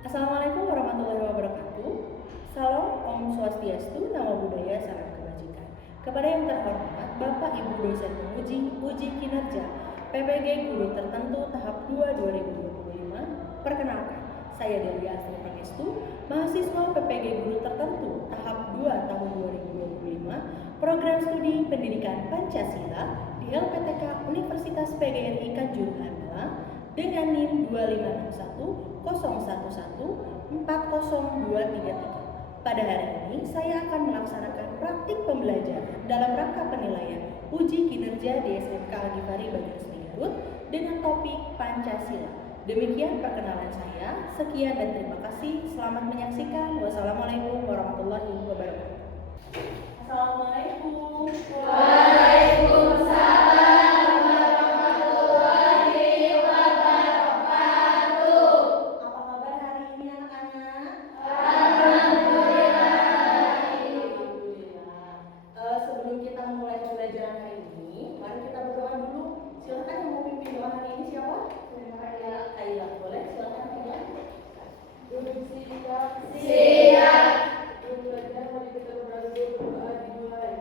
Assalamualaikum warahmatullahi wabarakatuh. Salam Om Swastiastu, Namo Buddhaya, Salam Kebajikan. Kepada yang terhormat Bapak Ibu dosen penguji uji kinerja PPG Guru Tertentu tahap 2 2025, perkenalkan, saya Delia Astri Pangestu, mahasiswa PPG Guru Tertentu tahap 2 tahun 2025, program studi Pendidikan Pancasila di LPTK Universitas PGRI Kanjuruhan Malang dengan NIM 25110114023. Pada hari ini saya akan melaksanakan praktik pembelajaran dalam rangka penilaian uji kinerja di SMK Al-Ghifari Banjarmasin Garut dengan topik Pancasila. Demikian perkenalan saya. Sekian dan terima kasih. Selamat menyaksikan. Wassalamualaikum warahmatullahi wabarakatuh. Assalamualaikum. Waalaikumsalam warahmatullahi wabarakatuh. Apa kabar hari ini anak-anak? Alhamdulillah. Alhamdulillah. Sebelum kita memulai pembelajaran hari ini, mari kita berdoa dulu. Silakan yang mau pimpin doa hari ini siapa? Kaila. Boleh? Silakan Kaila. Siap. Rabbi zidni ilman warzuqni fahman.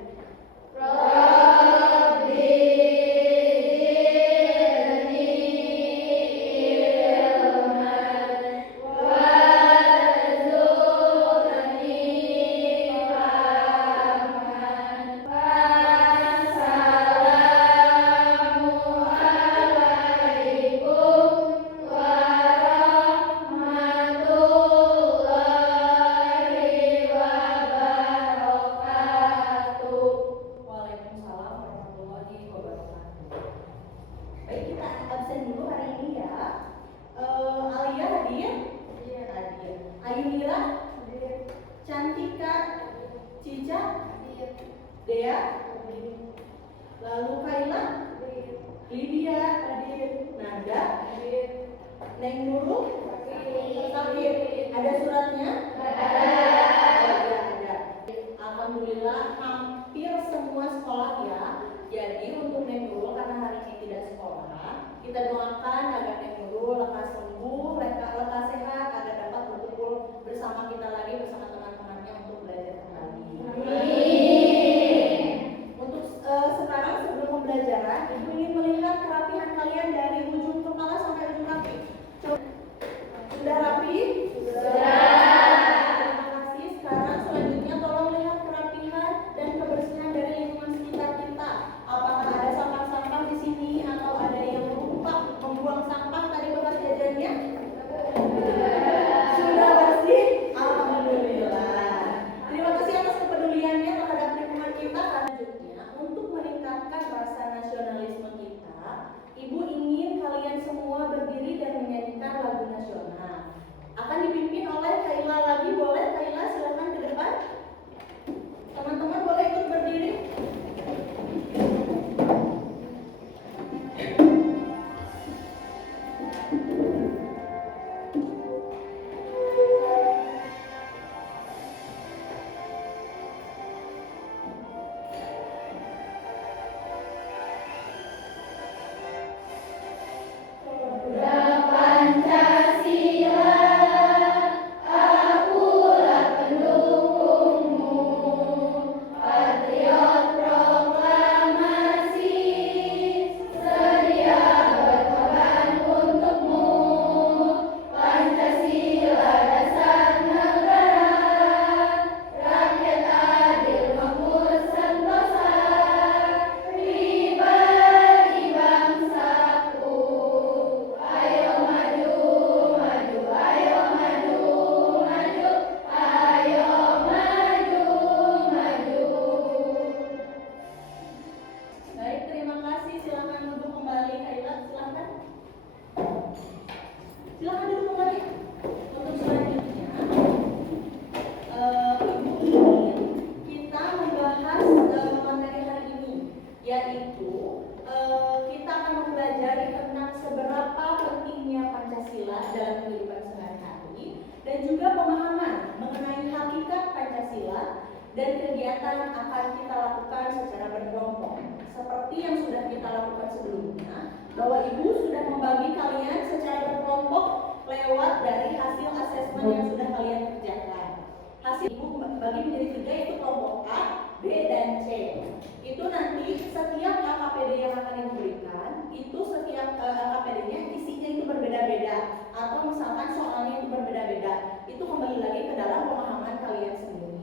Wassalamu alaikum warahmatullahi wabarakatuh. Waalaikumsalam warahmatullahi wabarakatuh. Baik, kita absen dulu hari ini ya. Alia hadir? Hadir. Ayunila? Cantika? Cica? Dea? Lalu Kaila? Lydia? Nada? Neng Nurul? Hadir. Ada suratnya? Ada. Alhamdulillah hampir semua sekolah ya. Jadi untuk Neng Nurul karena hari ini tidak sekolah, kita doakan agar Neng Nurul lekas sembuh, lekas sehat, agar dapat berkumpul bersama kita lagi bersama teman-temannya untuk belajar kembali. Amin. Untuk sekarang sebelum pembelajaran, Ibu ingin melihat kerapihan kalian dari ujung kepala sampai ujung kaki. Sudah rapi? Sudah. Terima kasih. Sekarang selanjutnya tolong lihat kerapihan dan kebersihan dari lingkungan sekitar kita. Apakah ada sampah-sampah di sini atau ada yang lupa membuang sampah tadi bekas jajannya? Sudah bersih? Alhamdulillah. Terima kasih atas kepeduliannya terhadap lingkungan kita. Selanjutnya, untuk meningkatkan rasa nasionalisme kita, Ibu ingin kalian semua berdiri dan menyanyikan lagu nasional. Akan dipimpin oleh Kaila lagi. Boleh Kaila silakan ke depan. Teman-teman boleh ikut berdiri. Pancasila, akulah pendukungmu, patriot proklamasi, sedia berkorban untukmu. Pancasila dasar negara, rakyat adil makmur sentosa, pribadi bangsaku. Ayo maju, maju, ayo maju, maju, ayo maju, maju. Baik, terima kasih. Silakan duduk kembali. Kaila, silakan. Silakan duduk kembali. Untuk selanjutnya, Ibu ingin kita membahas materi hari ini, yaitu kita akan mempelajari tentang seberapa pentingnya Pancasila dalam kehidupan sehari-hari dan juga pemahaman mengenai hakikat Pancasila dan kegiatan akan kita lakukan secara berkelompok. Seperti yang sudah kita lakukan sebelumnya, bahwa Ibu sudah membagi kalian secara berkelompok lewat dari hasil asesmen misalkan itu setiap LKPD-nya isinya itu berbeda-beda atau misalkan soalnya itu berbeda-beda, itu kembali lagi ke dalam pemahaman kalian sendiri.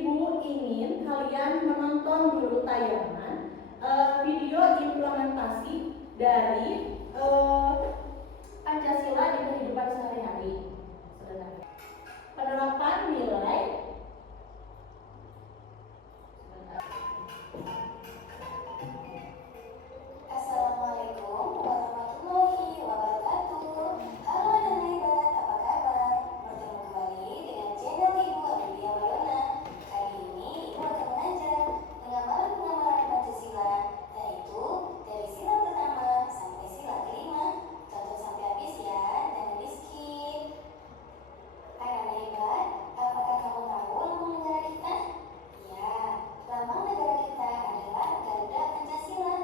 Ibu ingin kalian menonton dulu tayangan video implementasi dari Pancasila di kehidupan sehari-hari. Penerapan nilai Assalamualaikum warahmatullahi wabarakatuh. Halo anak hebat, apa kabar? Bertemu kembali dengan channel Ibu Amelia Mayona. Kali ini Ibu akan mengajar pengamalan Pancasila, yaitu dari sila pertama sampai sila kelima. Tonton sampai habis ya, jangan di skip. Anak hebat, apakah kamu tahu lambang negara kita? Ya, lambang negara kita adalah Garuda Pancasila.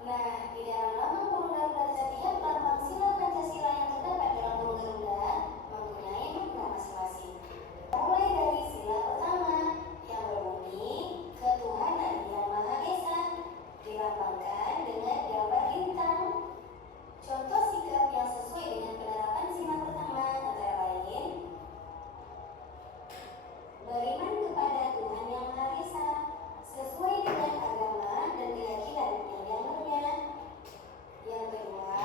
Nah, di dalam lambang burung Garuda setiap lambang sila Pancasila yang terdapat dalam burung Garuda mempunyai makna masing-masing. Mulai dari sila pertama yang berbunyi ketuhanan yang Maha Esa, dilambangkan dengan gambar bintang. Contoh sikap yang sesuai dengan penerapan sila pertama antara lain beriman kepada Tuhan yang Maha Esa sesuai dengan agama dan keyakinan yang dianutnya. Yang kedua,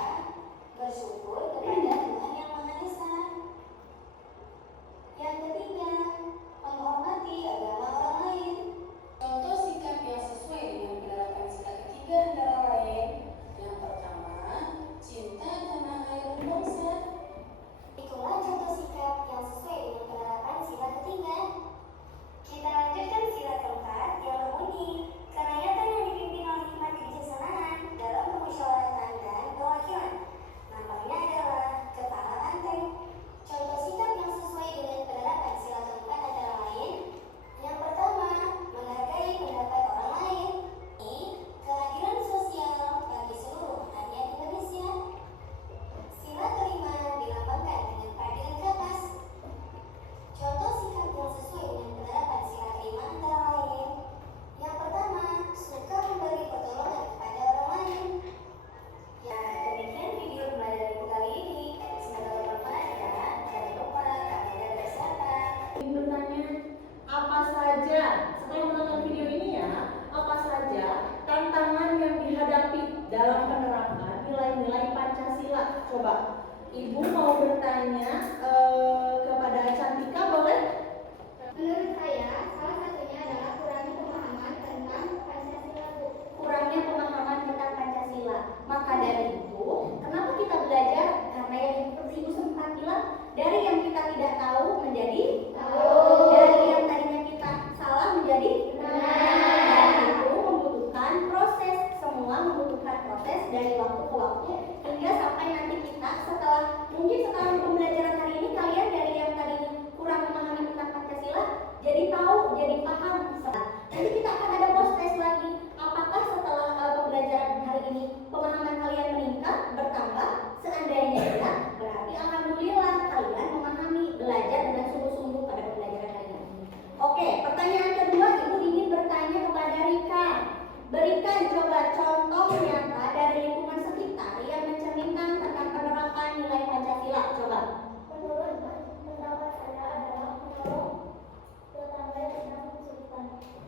bersyukur kepada Tuhan yang Maha Esa. Yang ketiga, menghormati agama orang lain. Contoh sikap yang sesuai dengan penerapan sila ketiga antara lain: yang pertama, cinta tanah air bangsa. Itulah contoh sikap yang sesuai dengan penerapan sila ketiga. Kita lanjutkan sila keempat yang berbunyi kerakyatan yang dipimpin oleh hikmat kebijaksanaan dalam permusyawaratan dan perwakilan. Nampaknya adalah kepala banteng. Contoh sikap yang sesuai dengan penerapan sila keempat antara lain: yang pertama, menghargai pendapat orang lain. Keadilan sosial bagi seluruh rakyat Indonesia. Sila kelima dilambangkan dengan padian kapas. Contoh sikap yang sesuai dengan penerapan sila kelima antara lain: yang pertama, suka memberi pertolongan kepada orang lain. Ya, demikian video pembelajaran Ibu kali ini. Semoga bermanfaat ya. Jangan lupa kamu jaga kesehatan. bertanya apa saja setelah menonton video ini ya, apa saja tantangan yang dihadapi dalam penerapan nilai-nilai Pancasila. Coba Ibu mau bertanya kepada Cantika, boleh? Menurut saya, salah satunya adalah kurangnya pemahaman tentang Pancasila, Bu. Kurangnya pemahaman tentang Pancasila. Maka dari itu, kenapa kita belajar? Karena yang seperti Ibu sempat bilang, dari yang kita tidak tahu menjadi Tahu. dari yang tadinya kita salah menjadi Benar. Dan itu membutuhkan proses, semua membutuhkan proses dari waktu ke waktu hingga sampai nanti kita mungkin setelah pembelajaran hari ini kalian dari yang tadinya kurang memahami tentang Pancasila jadi tahu, jadi paham. Nanti kita akan ada proses lagi. Apakah setelah pembelajaran hari ini pemahaman kalian meningkat, bertambah? Seandainya ya, berarti alhamdulillah kalian memahami, belajar dengan sungguh-sungguh pada pembelajaran hari ini. Oke, pertanyaan kedua, Ibu ingin bertanya kepada Rika. Berikan coba contoh nyata dari lingkungan sekitar yang mencerminkan tentang penerapan nilai Pancasila. Coba. Menurut pendapat saya adalah menolong tetangga yang sedang kesulitan.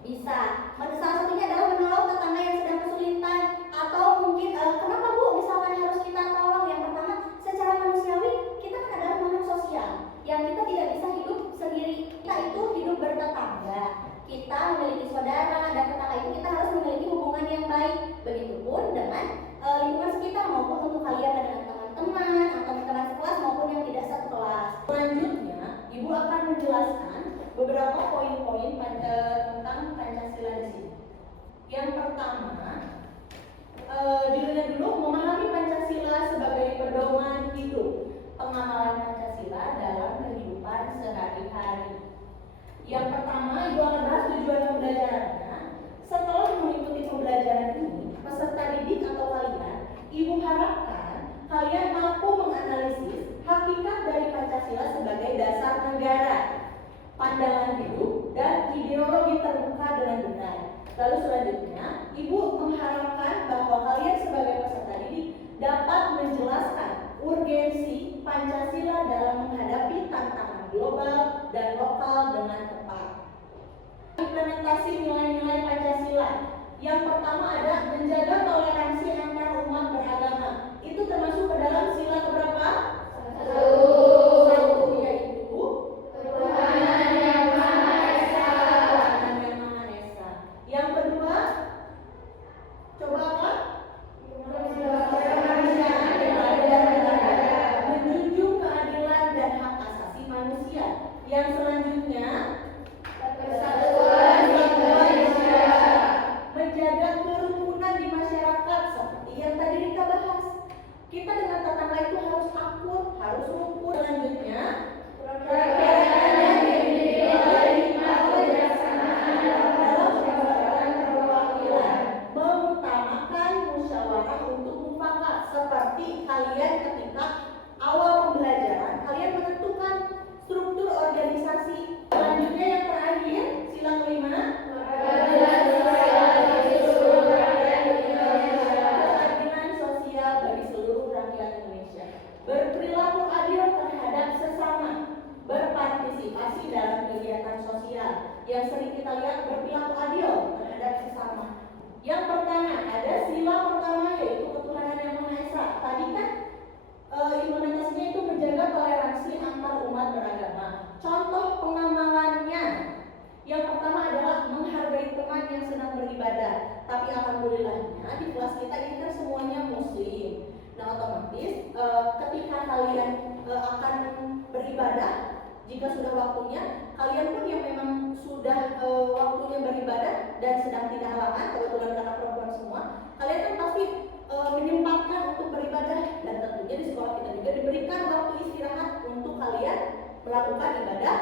Bisa. Salah satunya adalah menolong tetangga yang sedang kesulitan. Atau mungkin kenapa Bu misalkan harus kita tolong? Yang pertama, secara manusiawi kita kan adalah makhluk sosial yang kita tidak bisa hidup sendiri. Kita itu hidup bertetangga. Kita memiliki saudara dan tetangga itu kita harus memiliki hubungan yang baik. Begitupun dengan lingkungan sekitar maupun untuk kalian dengan teman-teman atau teman sekelas maupun yang tidak satu kelas. Selanjutnya, Ibu akan menjelaskan beberapa poin-poin tentang Pancasila di sini. Yang pertama, judulnya dulu memahami Pancasila sebagai pedoman hidup, pengamalan Pancasila dalam kehidupan sehari-hari. Yang pertama, Ibu akan bahas tujuan pembelajarannya. Setelah mengikuti pembelajaran ini, peserta didik atau kalian, Ibu harapkan kalian mampu menganalisis hakikat dari Pancasila sebagai dasar negara, pandangan hidup, dan ideologi terbuka dengan benar. Lalu selanjutnya, Ibu mengharapkan bahwa kalian sebagai peserta didik dapat menjelaskan urgensi Pancasila dalam menghadapi tantangan global dan lokal dengan tepat. Implementasi nilai-nilai Pancasila. Yang pertama ada menjaga toleransi antar umat beragama. Itu termasuk ke dalam sila keberapa? Satu, yaitu Tuhan yang Maha Esa. Yang kedua, coba apa? Menjunjung keadilan dan hak asasi manusia. Yang selanjutnya, menjaga kerukunan di masyarakat seperti yang tadi kita bahas. Kita dengan tetangga itu harus akur, harus rukun. Selanjutnya, mengutamakan musyawarah untuk mufakat. Seperti kalian ketika awal pembelajaran, kalian menentukan struktur organisasi. Selanjutnya yang terakhir, sila kelima, keadilan sosial bagi seluruh rakyat Indonesia. Berperilaku adil terhadap sesama, berpartisipasi dalam kegiatan sosial. Yang sering kita lihat berperilaku adil terhadap sesama. Yang pertama, ada sila pertama yaitu ketuhanan yang Maha Esa. Tadi kan implementasinya itu menjaga toleransi antar umat beragama. Contoh pengamalannya, yang pertama adalah menghargai teman yang sedang beribadah. Tapi alhamdulillahnya di kelas kita ini kan semuanya muslim. Nah otomatis ketika kalian akan beribadah, jika sudah waktunya, kalian pun yang memang sudah waktunya beribadah dan sedang tidak halangan, kebetulan karena perempuan semua, kalian kan pasti menyempatkan untuk beribadah. Dan tentunya di sekolah kita juga diberikan waktu istirahat untuk kalian melakukan ibadah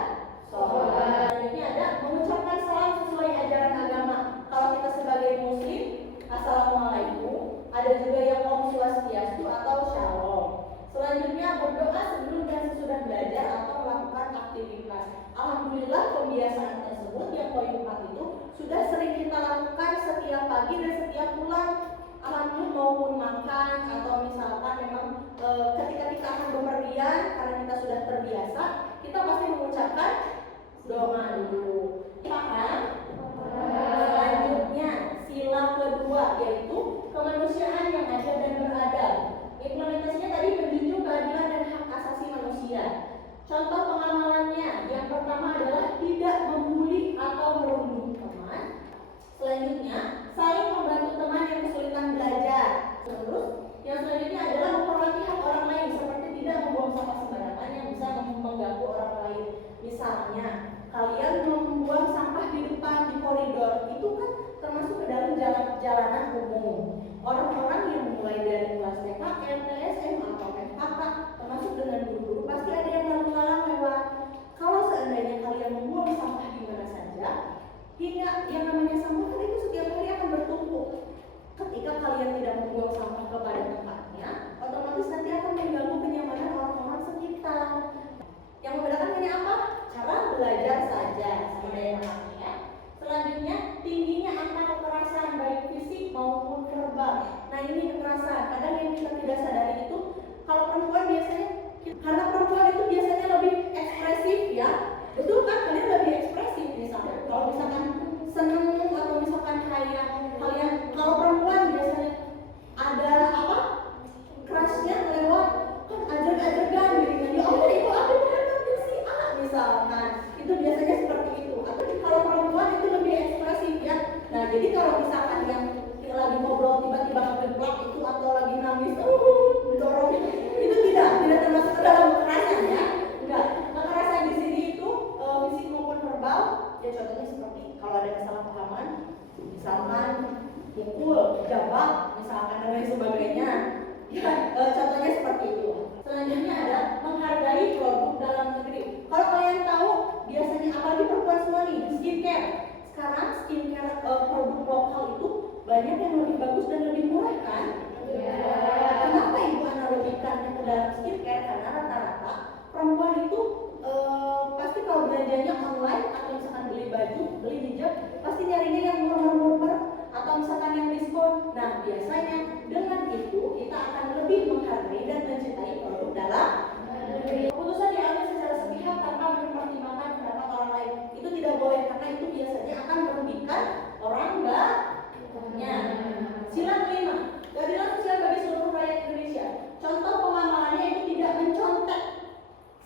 sholat. Selanjutnya ada mengucapkan salam sesuai ajaran agama. Kalau kita sebagai muslim, assalamualaikum. Ada juga yang Om Swastiastu atau Shalom. Selanjutnya berdoa sebelum dan sesudah belajar atau melakukan aktivitas. Alhamdulillah pembiasaan tersebut yang poin 4 itu sudah sering kita lakukan setiap pagi dan setiap pulang. Alhamdulillah maupun makan atau misalkan memang ketika kita akan bepergian karena kita sudah terbiasa, kita pasti mengucapkan doa dulu. Paham? Selanjutnya sila kedua yaitu kemanusiaan yang adil dan beradab. Implementasinya tadi menjunjung keadilan dan hak asasi manusia. Contoh pengamalannya, yang pertama adalah tidak membuli atau merundung teman. Selanjutnya, saling membantu teman yang kesulitan belajar. Terus, yang selanjutnya adalah menghormati hak orang lain, seperti tidak membuang sampah sembarangan yang bisa mengganggu orang lain. Misalnya, kalian membuang sampah di depan di koridor, itu kan termasuk ke dalam jalanan umum. Orang-orang yang mulai dari kelas TKM, TSM atau FKK, termasuk dengan guru-guru, pasti ada yang lalu-lalang lewat. Kalau seandainya kalian membuang sampah di mana saja, hingga yang namanya sampah kan itu setiap hari akan bertumpuk. Ketika kalian tidak membuang sampah kepada tempatnya, otomatis nanti akan mengganggu kenyamanan orang-orang sekitar. Yang membedakan hanya apa? Cara belajar saja, sama daya makannya. Selanjutnya, tingginya angka kekerasan baik fisik maupun verbal. Nah ini kekerasan, kadang yang kita tidak sadari itu, kalau perempuan biasanya, karena perempuan itu biasanya lebih ekspresif ya. Betul kan? Kalian lebih ekspresif misalnya. Kalau misalkan seneng atau misalkan kayak kalian, kalau perempuan biasanya ada apa? Kerasnya lewat kan ajar-ajarkan gitu kan. Ya Allah ibu aku bukan si A misalkan. Itu biasanya seperti itu. Atau kalau perempuan itu lebih ekspresif ya. Nah jadi kalau misalkan yang lagi ngobrol tiba-tiba ngeblak itu atau lagi nangis, didorong itu tidak termasuk ke dalam kekerasan ya. Enggak. Kekerasan di sini itu fisik maupun verbal. Ya contohnya seperti kalau ada kesalahpahaman, misalkan pukul, jabak, misalkan dan lain sebagainya. Ya, contohnya seperti itu. Selanjutnya ada menghargai produk dalam negeri. Kalau kalian tahu, biasanya apalagi perempuan semua nih, skincare. Sekarang skincare produk lokal itu banyak yang lebih bagus dan lebih murah kan? Kenapa ibu analogikannya ke dalam skincare? Karena rata-rata perempuan itu pasti kalau belanjanya online atau misalkan beli baju, beli hijab, pasti nyarinya yang murah-murah misalkan yang diskon. Nah, biasanya dengan itu kita akan lebih menghargai dan mencintai produk dalam negeri. Keputusan diambil secara sepihak tanpa mempertimbangkan pendapat orang lain itu tidak boleh, karena itu biasanya akan merugikan orang banyak. Sila kelima, keadilan sosial bagi seluruh rakyat Indonesia. Contoh pengamalannya itu tidak mencontek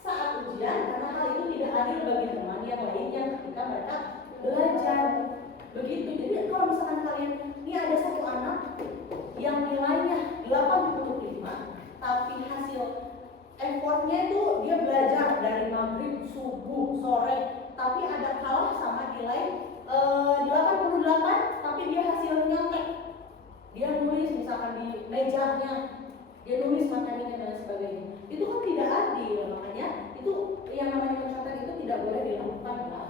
saat ujian, karena hal itu tidak adil bagi teman yang lain yang ketika mereka belajar. Begitu. Jadi kalau misalkan kalian, ini ada satu anak yang nilainya 85, tapi hasil effortnya itu dia belajar dari maghrib, subuh, sore, tapi ada kalah sama nilai 88, tapi dia hasilnya nyontek. Dia nulis misalkan di mejanya, dia nulis materinya dan sebagainya. Itu kan tidak adil, makanya itu yang namanya mencontek itu tidak boleh dilakukan ya.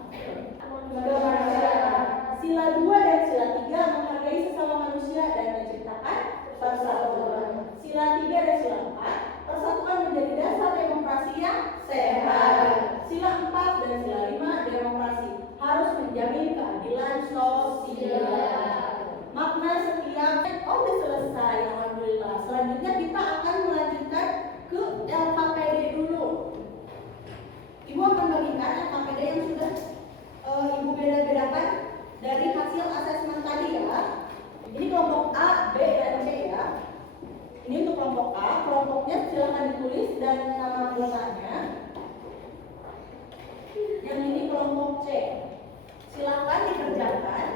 Kemanusiaan. Sila 2 dan sila 3 menghargai sesama manusia dan menciptakan persatuan. Sila 3 dan sila 4, persatuan menjadi dasar demokrasi yang sehat. Sila 4 dan sila 5, demokrasi harus menjamin keadilan sosial. Makna setiap udah selesai, alhamdulillah. Selanjutnya kita akan melanjutkan ke LKPD dulu. Ibu akan bagikan LKPD yang sudah Ibu beda-bedakan dari hasil asesmen tadi ya. Ini kelompok A, B, dan C ya. Ini untuk kelompok A, kelompoknya silakan ditulis dan nama anggotanya. Yang ini kelompok C, silakan dikerjakan.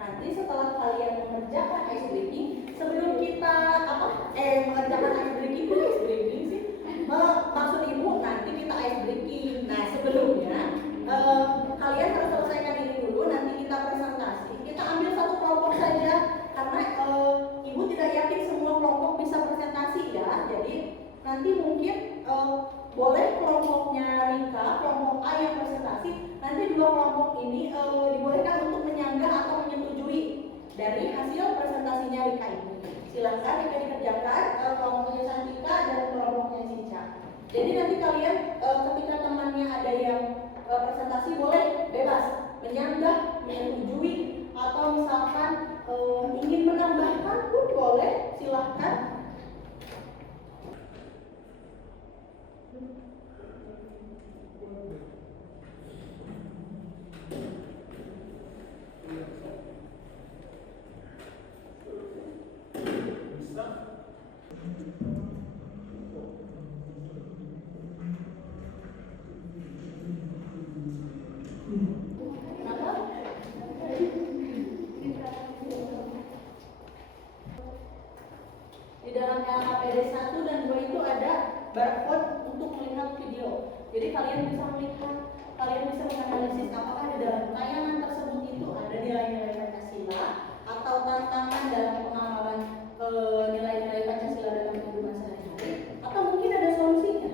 Nanti setelah kalian mengerjakan ice breaking, sebelum kita mengerjakan ice breaking, sih? Maksud ibu nanti kita ice breaking. Nah sebelumnya kalian harus selesaikan ini dulu. Nanti kita presentasi. Kita ambil satu kelompok saja karena ibu tidak yakin semua kelompok bisa presentasi ya. Jadi nanti mungkin boleh kelompoknya Rika, kelompok A yang presentasi. Nanti dua kelompok ini dibolehkan untuk menyanggah atau menyetujui dari hasil presentasinya Rika ini. Silakan Rika dikerjakan, kelompoknya Santika dan kelompoknya Cica. Jadi nanti kalian ketika temannya ada yang presentasi boleh bebas menyanggah, menyetujui, atau misalkan ingin menambahkan pun boleh, silahkan. Di dalam LKPD 1 dan 2 itu ada barcode untuk melihat video. Jadi kalian bisa melihat, kalian bisa menganalisis apakah di dalam tayangan tersebut itu ada nilai-nilai Pancasila atau tantangan dalam pengamalan nilai-nilai Pancasila dalam kehidupan sehari-hari, atau mungkin ada solusinya.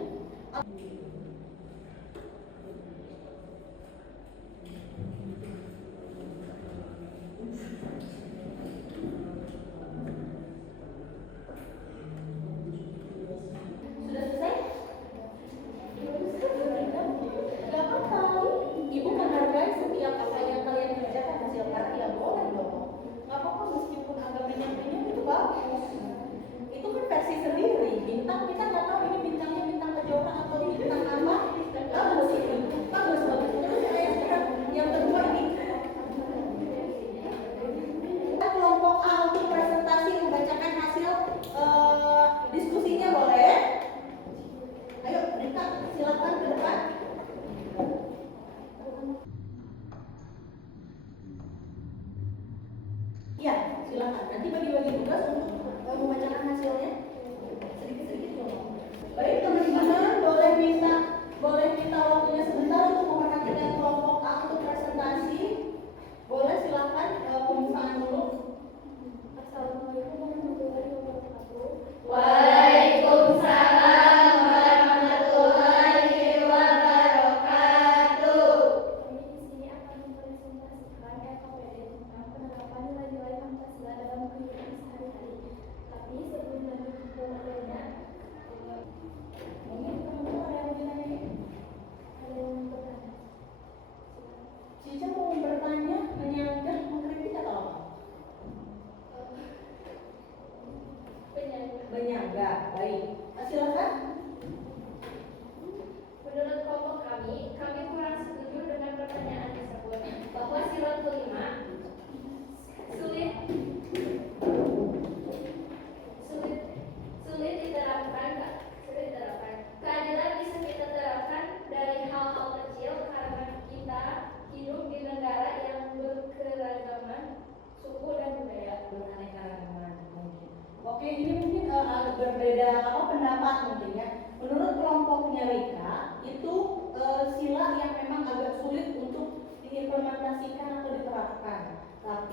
Sudah selesai? Gak apa-apa. Ibu menghargai setiap apa yang kalian kerjakan hasil karya, boleh dong. Gak apa-apa meskipun agak banyak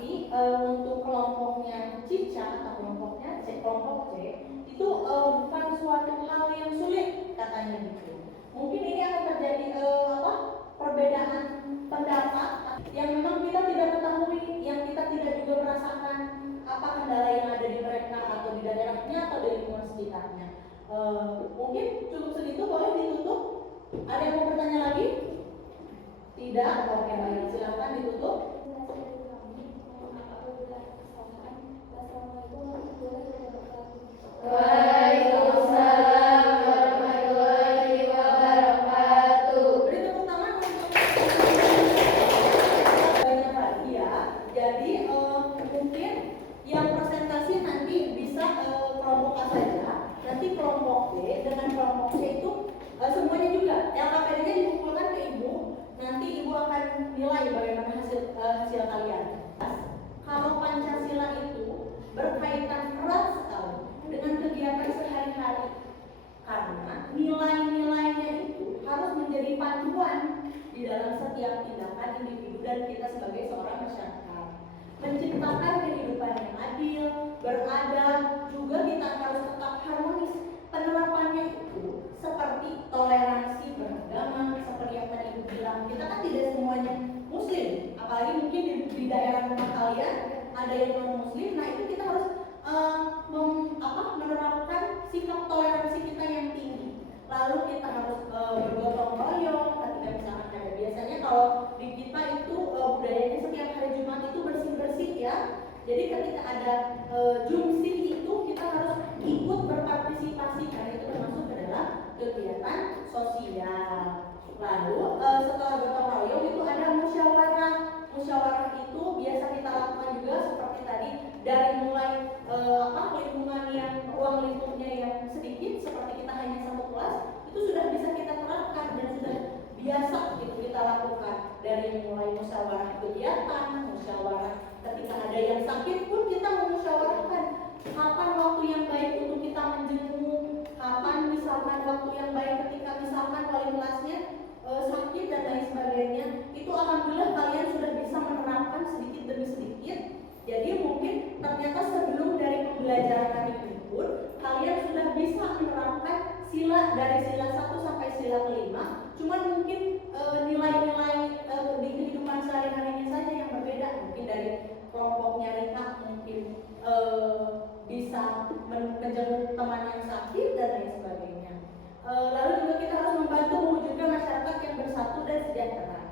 Tapi untuk kelompoknya Cica atau kelompoknya C, kelompok C itu bukan suatu hal yang sulit katanya gitu. Mungkin ini akan terjadi perbedaan pendapat yang memang kita tidak ketahui, yang kita tidak juga merasakan apa kendala yang ada di mereka atau di daerahnya atau di lingkungan sekitarnya. Mungkin cukup segitu, boleh ditutup. Ada yang mau bertanya lagi? Tidak? Oke, baik, silakan ditutup. Waalaikumsalam warahmatullahi wabarakatuh. Beri tepuk tangan untuk banyak lagi ya. Jadi mungkin yang presentasi nanti bisa kelompok A saja. Nanti kelompok B dengan kelompok C itu semuanya juga. LKPD-nya dikumpulkan ke ibu. Nanti ibu akan nilai bagaimana hasil kalian. Kalau Pancasila itu berkaitan erat sekali dengan kegiatan sehari-hari, karena nilai-nilainya itu harus menjadi panduan di dalam setiap tindakan individu dan kita sebagai seorang masyarakat. Menciptakan kehidupan yang adil, beradab, juga kita harus tetap harmonis. Penerapannya itu seperti toleransi beragama, seperti yang tadi ibu bilang, kita kan tidak semuanya muslim, apalagi mungkin di daerah rumah kalian ada yang non muslim. Nah itu kita harus menerapkan sikap toleransi kita yang tinggi. Lalu kita harus bergotong royong ketika misalkan ada, biasanya kalau di kita itu budayanya setiap hari Jumat itu bersih-bersih ya. Jadi ketika ada jumsih itu kita harus ikut berpartisipasi karena itu termasuk adalah kegiatan sosial. Lalu setelah gotong royong itu ada musyawarah. Musyawarah itu biasa kita lakukan juga seperti tadi, dari mulai lingkungan yang ruang lingkupnya yang sedikit seperti kita hanya satu kelas, itu sudah bisa kita terapkan dan sudah biasa gitu kita lakukan. Dari mulai musyawarah kegiatan, musyawarah ketika ada yang sakit pun kita memusyawarahkan kapan waktu yang baik untuk kita menjenguk, kapan misalkan waktu yang baik ketika misalkan wali kelasnya sakit dan lain sebagainya. Itu alhamdulillah kalian sudah bisa menerapkan sedikit demi sedikit. Jadi mungkin ternyata sebelum dari pembelajaran ini pun kalian sudah bisa menerapkan sila dari sila 1 sampai sila kelima. Cuman mungkin nilai-nilai di kehidupan sehari-harinya saja yang berbeda. Mungkin dari kelompoknya Rika mungkin bisa menjenguk teman yang sakit dan lain sebagainya. Lalu juga kita harus membantu mewujudkan masyarakat yang bersatu dan sejahtera.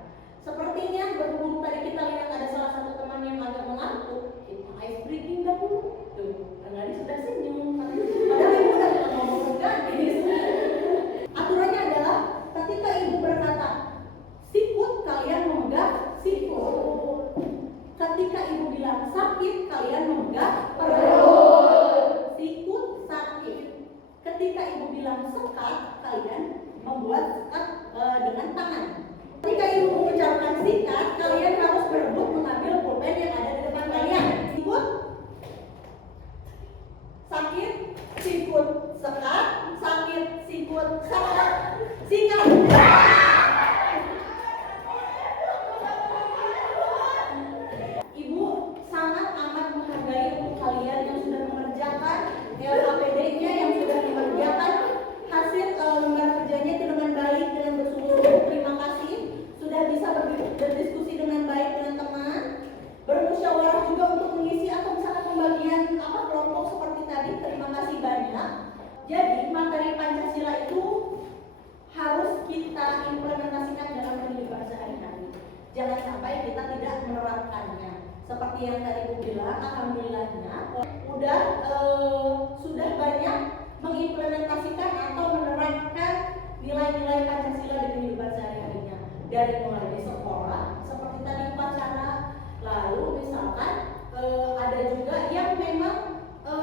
Sepertinya berhubung tadi kita lihat ada salah satu teman yang agak mengantuk, kita ice breaking dahulu. Tuh, Nadi sudah senyum. Padahal ibu udah ngomong gadis. Aturannya adalah ketika ibu berkata sikut, kalian memegang sikut. Ketika ibu bilang sakit, kalian memegang perut. Sikut sakit. Ketika ibu bilang sekat, kalian membuat sekat dengan tangan. Ketika ibu mengucapkan sikat, kalian harus berebut mengambil pulpen yang ada di depan kalian. Sikut, sakit, sikut, sekat, sakit, sikut, sekat, sikat. Ibu sangat amat menghargai untuk kalian yang sudah mengerjakan LKPD-nya, yang sudah mengerjakan hasil lembar kerjanya itu dengan baik, dengan bersungguh-sungguh. Terima kasih sudah bisa berdiskusi dengan baik dengan teman, bermusyawarah juga untuk mengisi atau misalkan pembagian kelompok seperti tadi. Terima kasih banyak. Jadi materi Pancasila itu harus kita implementasikan dalam kehidupan sehari-hari. Jangan sampai kita tidak menerapkannya. Seperti yang tadi ibu bilang, alhamdulillahnya sudah banyak mengimplementasikan atau menerapkan nilai-nilai Pancasila di kehidupan sehari-harinya. Dari mulai di sekolah, seperti tadi upacara, lalu misalkan ada juga yang memang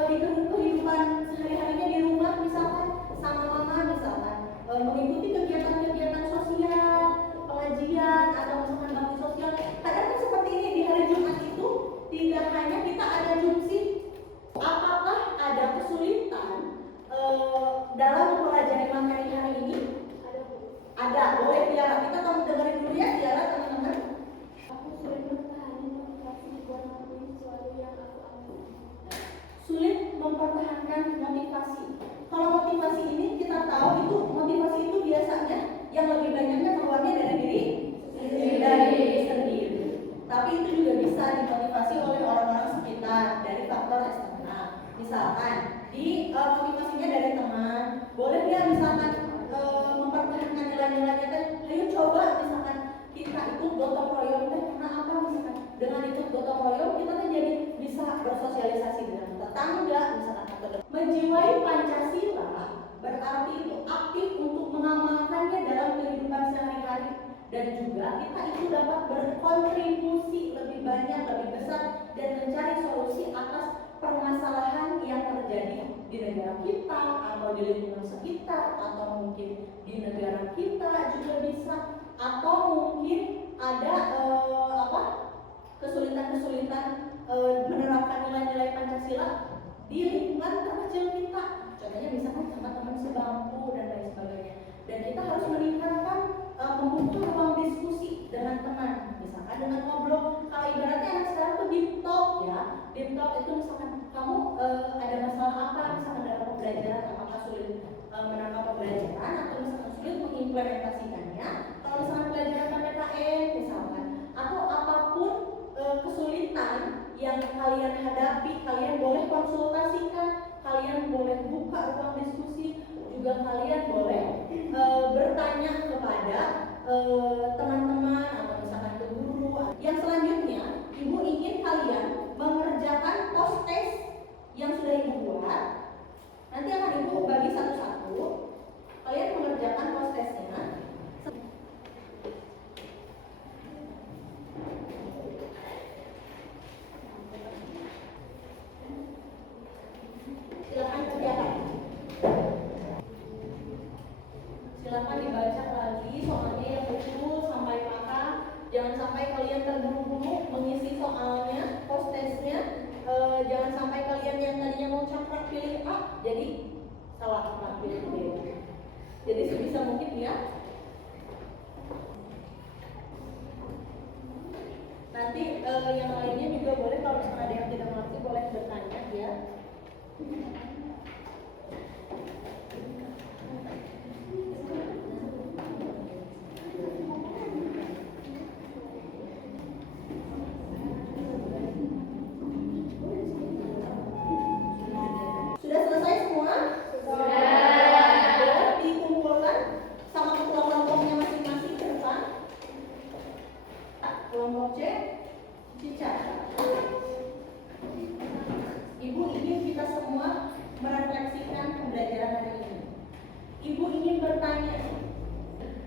di kehidupan sehari-harinya di rumah, misalkan sama mama misalkan mengikuti kegiatan-kegiatan sosial, pengajian atau misalkan bakti sosial. Kadang kan seperti ini di hari Jumat itu tidak hanya kita ada jumsih. Apakah ada kesulitan dalam mempelajari materi hari ini? Ada, boleh Tiara. Kita dengerin dulu ya Tiara, teman-teman. Aku sering bertahan motivasi buat aku Misalkan di motivasinya dari teman, boleh dia misalkan mempertahankan nilai-nilainya teh, ayo coba misalkan kita ikut gotong royong teh, karena apa misalkan dengan ikut gotong royong kita tuh jadi bisa bersosialisasi dengan tetangga misalkan atau menjiwai Pancasila berarti itu aktif untuk mengamalkannya dalam kehidupan sehari-hari dan juga kita itu dapat berkontribusi lebih banyak, lebih besar dan mencari solusi atas permasalahan yang terjadi di negara kita atau di lingkungan sekitar atau mungkin di negara kita juga bisa atau mungkin ada kesulitan-kesulitan menerapkan nilai-nilai Pancasila di lingkungan terkecil kita, contohnya misalkan sama teman sebangku dan lain sebagainya. Dan kita harus meningkatkan membuka ruang diskusi dengan teman, misalkan dengan ngobrol. Kalau ibaratnya anak sekarang tuh deep talk ya, deep talk itu misalkan kamu ada masalah apa misalkan dalam pembelajaran, apakah sulit menangkap pembelajaran atau misalkan sulit mengimplementasikannya. Kalau misalkan pelajaran PPKN misalkan atau apapun kesulitan yang kalian hadapi, kalian boleh konsultasikan, kalian boleh buka ruang diskusi, juga kalian boleh bertanya kepada teman-teman atau misalkan ke guru. Yang selanjutnya, ibu ingin kalian mengerjakan post test yang sudah ibu buat. Nanti akan ibu bagi satu-satu. Kalian mengerjakan post testnya. Silakan kerjakan. Silakan dibaca lagi soalnya yang betul sampai paham. Jangan sampai kalian terburu-buru mengisi soalnya, post testnya. Jangan sampai kalian yang tadinya mau campur pilih A, jadi salah pilih B. Jadi sebisa mungkin ya. Nanti yang lainnya juga boleh, kalau misalnya ada yang tidak mengerti boleh bertanya ya. Sudah selesai semua? Sudah. Boleh dikumpulkan sama ketua kelompoknya masing-masing ke depan. Kelompok C, Cica. Ibu ingin kita semua merefleksikan pembelajaran hari ini. Ibu ingin bertanya,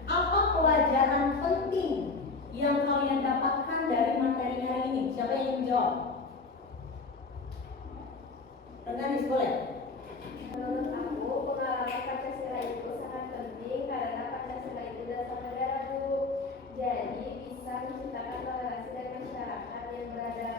apa pelajaran penting yang kalian dapatkan dari materi hari ini? Siapa yang ingin jawab? Reganis boleh? Menurut aku, pengalaman Pancasila itu sangat penting karena Pancasila itu dasar negara, Bu. Jadi bisa menciptakan toleransi dan masyarakat yang beradab.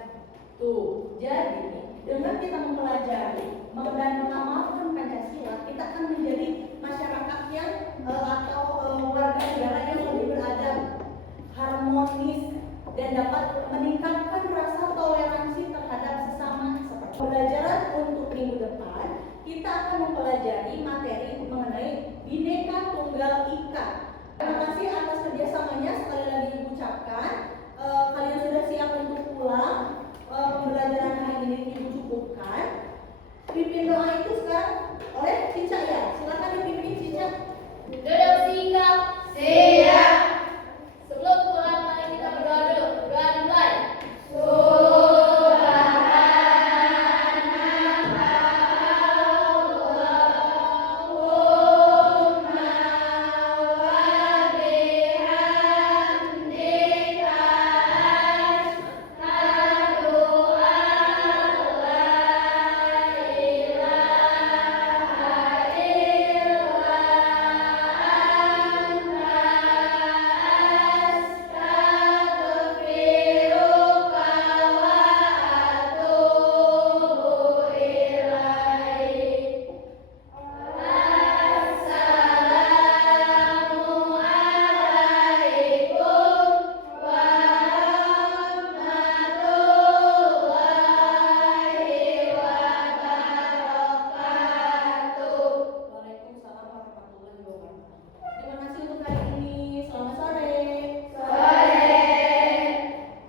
Tuh, jadi dengan kita mempelajari dan mengamalkan Pancasila, kita akan menjadi masyarakat yang atau warga negara yang lebih beradab, harmonis, dan dapat meningkatkan rasa toleransi terhadap sesama. Pembelajaran untuk minggu depan, kita akan mempelajari materi mengenai Bhinneka Tunggal Ika. Terima kasih atas kerjasamanya sekali lagi.